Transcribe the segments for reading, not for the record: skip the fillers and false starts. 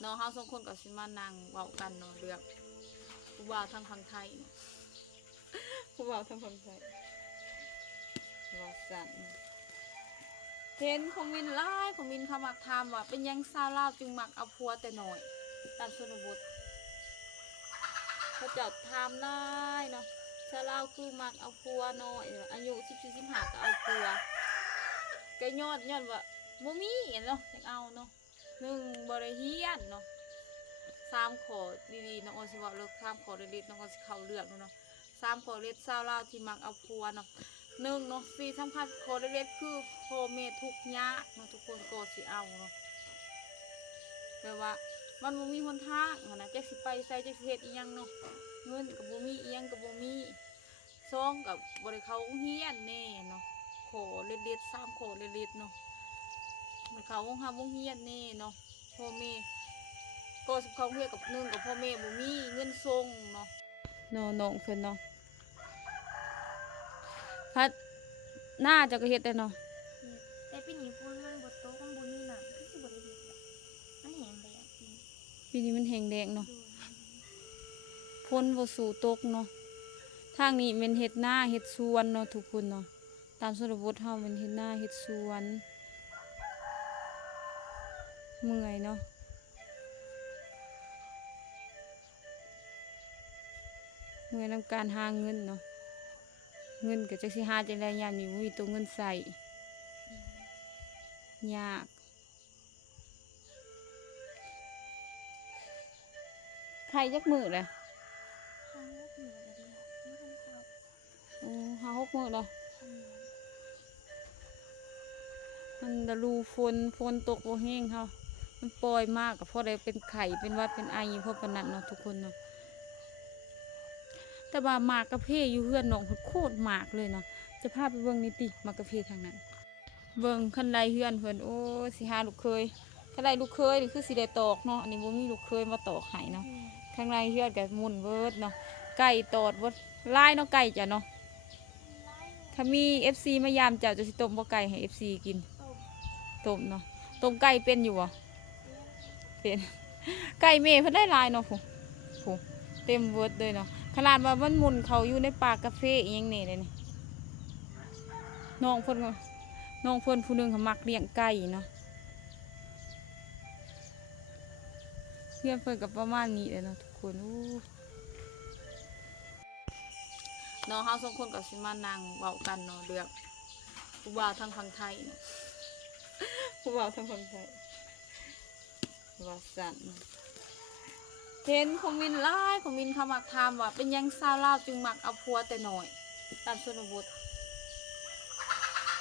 เนาะเฮาสองคนกับสิมานั่งเว้ากันเนาะเรื่องผู้บ่าวทางฝั่งไทยเนาะผู้บ่าวทางฝั่งไทยว่าสั่นเห็นคอมเมนต์หลายคอมเมนต์เขามักถามว่าเป็นยังสาวลาวจึงมักเอาผัวแต่น้อยตามชนบทเขาจะถามได้เนาะสาวลาวคือมักเอาผัวน้อยอายุ14-15ก็เอาผัวก็ย้อนว่าบ่มีเนาะอยากเอาเนาะ1บ่ได้เฮียนเนาะ3ข้อดีๆน้องออนสิเว้าเลิก3ข้อเด็ดๆน้องออนสิเข้าเรื่องเนาะ3ข้อเด็ดสาวลาวที่มักเอาผัวเนาะ1เนาะสิ่งสำคัญข้อเด็ดคือพ่อแม่ทุกข์ยากเนาะทุกคนก็สิเอาเนาะแปลว่ามันบ่มีหนทางนะจักสิไปไสจักสิเฮ็ดอีหยังเนาะเงินก็บ่มีอีหยังก็บ่มี2ก็บ่ได้เข้าโรงเรียนแน่เนาะข้อเด็ดๆ3ข้อเด็ดๆเนาะมันเข้าโรงเรียนแน่เนาะพ่อแม่ก็สิเข้าโรงเรียนกับ1กับพ่อแม่บ่มีเงินส่งเนาะน้องเพิ่นเนาะพัดหน้าจะก็เฮ็ดได้เนาะแต่ปีนี้ฝนมันบดโตมันบนนี่น่ะคือสิบดได้เห็ดมันแห้งไปอ่ะปีนี้มันแห้งแดงเนาะ ดู พ้นบ่สู่ตกเนาะทางนี้เป็นเฮ็ดหน้าเฮ็ดสวนเนาะทุกคนเนาะตามชนบทเฮาเป็นเฮ็ดหน้าเฮ็ดสวนเมื่อยเนาะเมื่อยนำการหาเงินเนาะเงินก็จักสิหาจังได๋ยามนี้บ่มีตัวเงินใช้ยากใครจักมื้อแหละ ข้างนอกเหนือเลยไม่ทันเศร้า 5-6 มื้อแล้วมันดะลูฝนตกบ่แห้งเฮามันปล่อยมากก็พอได้เป็นไข้เป็นหวัดเป็นไอพอปานนั้นเนาะทุกคนเนาะแต่ว่าหมากกะเพอยู่เฮือนน้องเพิ่นโคตรหมากเลยเนาะจะพาไปเบิ่งนิติหมากกะเพทางนั้นเบิ่งคันไดเฮือนเพิ่นโอ้สิหาลูกเคยคันไดลูกเคยนี่คือสิได้ตอกเนาะอันนี้บ่มีลูกเคยมาตอกให้เนาะข้างในเฮือนก็มุ่นเบิดเนาะไก่ตอดบ่ลายเนาะไก่จ้ะเนาะถ้ามี FC มายามเจ้าจะสิต้มบ่ไก่ให้ FC กินต้มเนาะต้มไก่เป็นอยู่บ่เป็นไก่แม่เพิ่นได้หลายเนาะผู้เต็มเบิดเลยเนาะขนาดว่ามันหมุนเขาอยู่ในป่ากาแฟอีหยังนี่เลยนี่น้องเพิ่นผู้หนึงเขามักเลี้ยงไก่เนาะเพื่อนเพิ่นกับประมาณนี้เลยเนาะทุกคนน้องเฮาสองคนกับสิมานั่งเว้ากันเนาะเรื่องผู้บ่าวทางฝั่งไทยเนาะผู้บ่าวทางฝั่งไทยว่าสั่นเห็นคอมเมนต์หลายคอมเมนต์เขามักถามว่าเป็นยังสาวลาวจึงมักเอาผัวแต่น้อยตามชนบท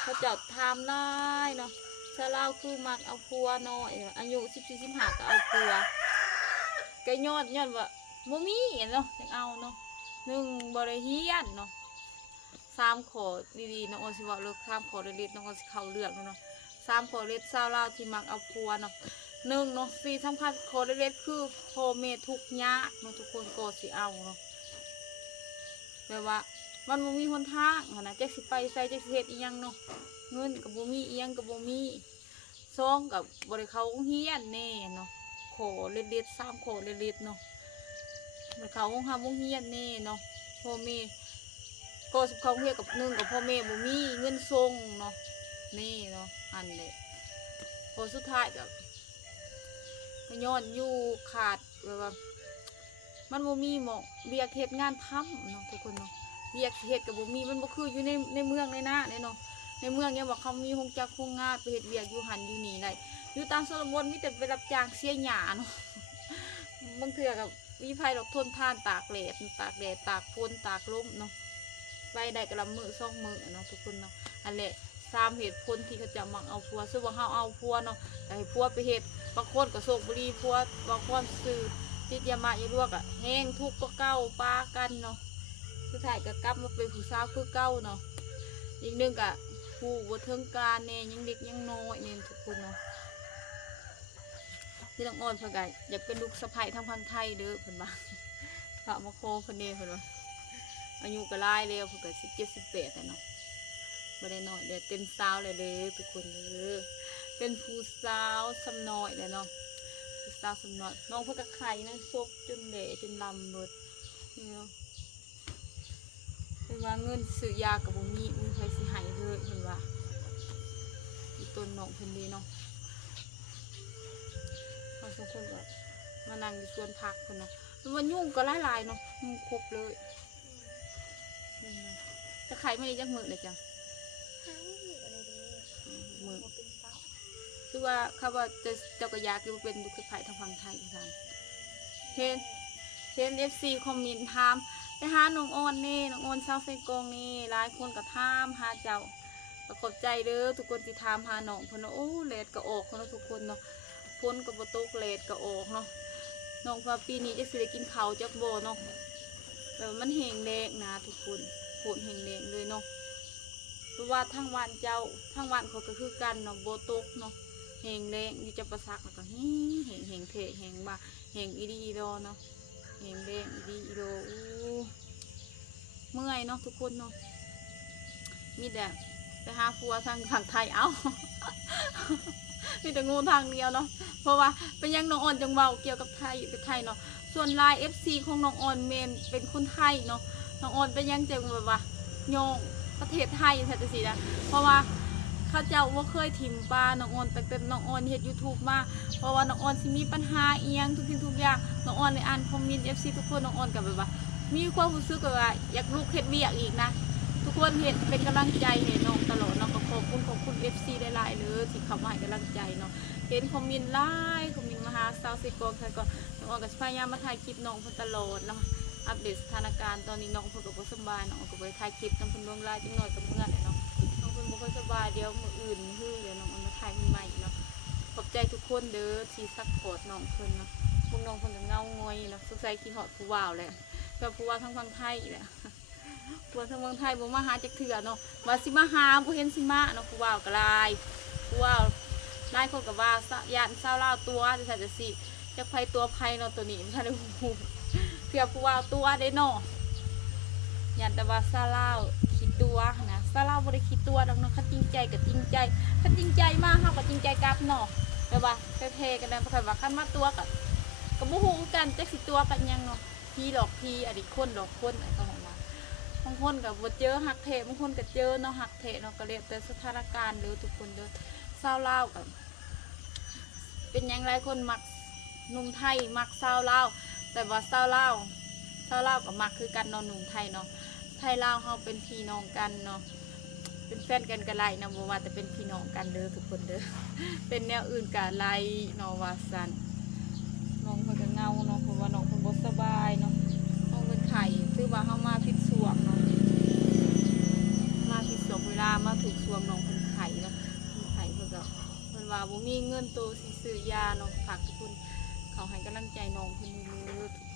เขาจะถามได้เนาะสาวลาวคือมักเอาผัวน้อยอายุ14-15ก็เอาผัวก็ย้อนว่าบ่มีเนาะอยากเอาเนาะ1บ่ได้เฮียนเนาะ3ข้อดีๆน้องออนสิเว้าเลิก3ข้อเด็ดๆน้องออนสิเข้าเรื่องเนาะ3ข้อเด็ดสาวลาวที่มักเอาผัวเนาะ1เนาะสิ่งสำคัญข้อเด็ดคือพ่อแม่ทุกข์ยากเนาะทุกคนก็สิเอาเนาะแบบว่ามันบ่มีหนทางนะจักสิไปไสจักสิเฮ็ดอีหยังเนาะเงินก็บ่มีอีหยังก็บ่มี2ก็บ่ได้เข้าโรงเรียนแน่เนาะข้อเด็ดๆ3ข้อเด็ดๆเนาะบ่ได้เข้าโรงเรียนแน่เนาะพ่อแม่ก็สิเข้าโรงเรียนกับ1กับพ่อแม่บ่มีเงินส่งเนาะนี่เนาะอันแหละพอสุดท้ายก็ย้อนอยู่ขาดแบบว่ามันบ่มีหม้องเวียกเฮ็ดงานทำเนาะทุกคนเนาะเวียกเฮ็ดก็บ่มีมันบ่คืออยู่ในเมืองในนาเนาะในเมืองเนี่ยว่าเขามีโรงจักรโรงงานไปเฮ็ดเวียกอยู่หันอยู่นี่ได้อยู่ตามชนบทมีแต่ไปรับจ้างเสียหญ้าเนาะบางเทื่อก็มีไผดอกทนทานตากแดดตากฝนตากลมเนาะไปได้ก็ละมื้อ2มื้อเนาะทุกคนเนาะอันแหละ3เหตุผลที่เขาจะมักเอาผัวซึ่งว่าเฮาเอาผัวเนาะให้ผัวไปเฮ็ดบางคนก็โชคบุรีผัวบางคนซื้อติดยามาอย่าลวกอ่ะแห้งทุกข์ก็เก่าปากันเนาะสุดท้ายก็กลับมาเป็นผู้สาวคือเก่าเนาะอีกนึงก็ผู้บ่ถึงการแน่ยังเด็กยังน้อยนี่ทุกคนเนาะที่น้องอ่อนเพิ่นก็อยากเป็นลูกสะใภ้ทางฝั่งไทยเด้อเพิ่นว่าพระมโคเพิ่นเด้เพิ่นว่าอายุก็หลายแล้วเพิ่นก็17-18แล้วเนาะบ่ได้น้อยเด้อเต็มสาวแล้วเด้อทุกคนเด้อ เป็นผู้สาวสำน้อยเลยเนาะผู้สาวสำน้อยน้องเพิ่นก็ไข่นะซกจนเละจนลำเบิดนี่เนาะเป็นว่าเงินซื้อยากับบ่มีใครสิให้เลยเห็นว่าอีต้นน้องเพิ่นดีเนาะเราสองคนก็มานั่งอยู่สวนผักเพิ่นเนาะมันยุ่งก็หลายๆเนาะยุ่งครบเลยนี่เนาะจะขายไม่ได้จักมื้อเลยจ้ะ หาไม่มีอะไรเลย มื้อ บ่เป็นเสา คือว่าเขาว่าจะเจ้าก็อยากอยู่เป็นลูกไผ่ทางฝั่งไทยค่ะเห็น FC คอมเมนต์ถามไปหาน้องออนนี่น้องออนชาวไซกงนี่หลายคนก็ถามหาเจ้าก็ขอบใจเด้อทุกคนที่ถามหาน้องเพิ่นเนาะโอ้เลดก็ออกเนาะทุกคนเนาะฝนก็บ่ตกเลดก็ออกเนาะน้องว่าปีนี้จะสิได้กินข้าวจักบ่เนาะแต่ว่ามันแห้งแล้งนะทุกคนฝนแห้งแล้งเลยเนาะเพราะว่าทั้งวันเจ้าทั้งวันเขาก็คือกันเนาะบ่ตกเนาะ แหงแรงอยู่จะประซักแล้วก็แหงเทแหงมาแหงอีดีอีโดเนาะแหงแรงอีดีอีโดอู้เมื่อยเนาะทุกคนเนาะมีแต่ไปหาผัวทางฝั่งไทยเอา มีแต่งูทางเดียวเนาะเพราะว่าเป็นยังน้องออนจังเบาเกี่ยวกับไทยเป็นไทยเนาะส่วนลาย FC ของน้องออนเมนเป็นคนไทยเนาะน้องออนเป็นยังจังแบบว่าโยงประเทศไทยแท้ๆสินะเพราะว่าเขาเจ้าว่าเคยถิ่มปลาน้องออนแต่น้องออนเฮ็ด YouTube มาเพราะว่าน้องออนสิมีปัญหาเอียงทุกสิ่งทุกอย่างน้องออนในอ่านคอมเมนต์ FC ทุกคนน้องออนกับแบบว่ามีความรู้สึกแบบว่าอยากลุกเฮ็ดเวียกอีกนะทุกคนเห็นเป็นกำลังใจให้น้องตลอดเนาะก็ขอบคุณ FC ได้หลายๆเลยที่เข้ามาให้กำลังใจเนาะเห็นคอมเมนต์หลายคอมเมนต์มาหาสาวสิกองใครก็น้องออนก็พยายามมาถ่ายคลิปน้องเพิ่นตลอดเนาะอัปเดตสถานการณ์ตอนนี้น้องเพิ่นก็บ่สบายน้องก็บ่ได้ถ่ายคลิปนำเพิ่นลงไลน์จังหน่อยกับเมื่อเลยเนาะ น้องเพิ่นบ่ค่อยสบายเดี๋ยวมื้ออื่นฮือเดี๋ยวน้องเอามาถ่ายใหม่ๆเนาะขอบใจทุกคนเด้อที่ซัพพอร์ตน้องเพิ่นเนาะพวกน้องเพิ่นก็เงางอยเนาะสงสัยคิดฮอดผู้ว่าวแหละก็ผู้ว่าวทั้งฝั่งไทยแหละ ผู้ว่าวทั้งฝั่งไทยบ่มาหาจักเทื่อเนาะว่าสิมาหาบ่เห็นสิมาเนาะผู้ว่าวก็หลายผู้ว่าวหลายคนก็ว่าย่านชาวลาวตัวจังซั่นจังซี่จักไผตัวไผเนาะตัวนี้มันทันได้ฮู้เทื่อผู้ว่าวตัวได้เนาะ ย่านแต่ว่าซาลาวคิดตัวนะซาลาวบ่ได้คิดตัวดอกเนาะเขาจริงใจกับจริงใจเขาจริงใจมากเฮาก็จริงใจกลับเนาะแต่ว่าเพกันได้บ่ค่อยว่าคันมาตัวก็บ่ฮู้กันจักสิตัวกันยังเนาะพี่หลอกพี่อดีตคนหลอกคนไอ้ก็ของว่าบางคนก็บ่เจอฮักแท้บางคนก็เจอเนาะฮักแท้เนาะก็แล้วแต่สถานการณ์เด้อทุกคนเด้อชาวลาวก็เป็นหยังหลายคนมักหนุ่มไทยมักชาวลาวแต่ว่าชาวลาวก็มักคือกันเนาะหนุ่มไทยเนาะ ไทยลาวเราเป็นพี่น้องกันเนาะ เป็นแฟนกันกันไรนะบ่ว่าแต่เป็นพี่น้องกันเด้อทุกคนเด้อ เป็นแนวอื่นกันไรเนาะว่าซันน้องเพิ่นก็เงาเนาะเพราะว่าน้องเพิ่นบ่สบายเนาะน้องเพิ่นไข้คือว่าเฮามาผิดช่วงเนาะมาผิดช่วงเวลามาถูกช่วงน้องเพิ่นไข้เนาะเพิ่นไข้เพิ่นก็เพิ่นว่าบ่มีเงินโตสิซื้อยาเนาะฝากทุกคนเขาให้กำลังใจน้องเพิ่นเด้อทุก